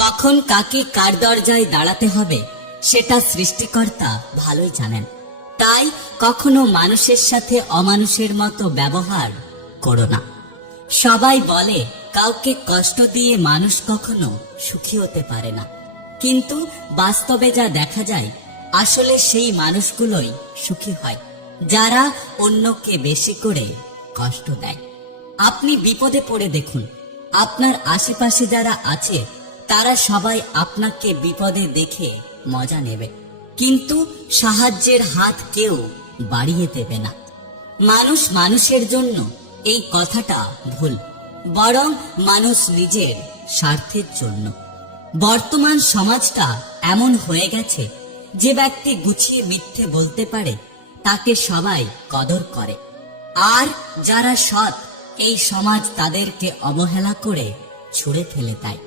কখন কাকে কার দরজায় দাঁড়াতে হবে সেটা সৃষ্টিকর্তা ভালোই জানেন। তাই কখনো মানুষের সাথে অমানুষের মতো ব্যবহার করো না। সবাই বলে কাউকে কষ্ট দিয়ে মানুষ কখনো সুখী হতে পারে না, কিন্তু বাস্তবে যা দেখা যায় আসলে সেই মানুষগুলোই সুখী হয় যারা অন্যকে বেশি করে কষ্ট দেয়। আপনি বিপদে পড়ে দেখুন, আপনার আশেপাশে যারা আছে তারা সবাই আপনাকে বিপদে দেখে মজা নেবে, কিন্তু সাহায্যের হাত কেউ বাড়িয়ে দেবে না। মানুষ মানুষের জন্য এই কথাটা ভুল, বরং মানুষ নিজের স্বার্থের জন্য। বর্তমান সমাজটা এমন হয়ে গেছে যে ব্যক্তি গুছিয়ে মিথ্যে বলতে পারে তাকে সবাই কদর করে, আর যারা সৎ এই সমাজ তাদেরকে অবহেলা করে ছুঁড়ে ফেলে দেয়।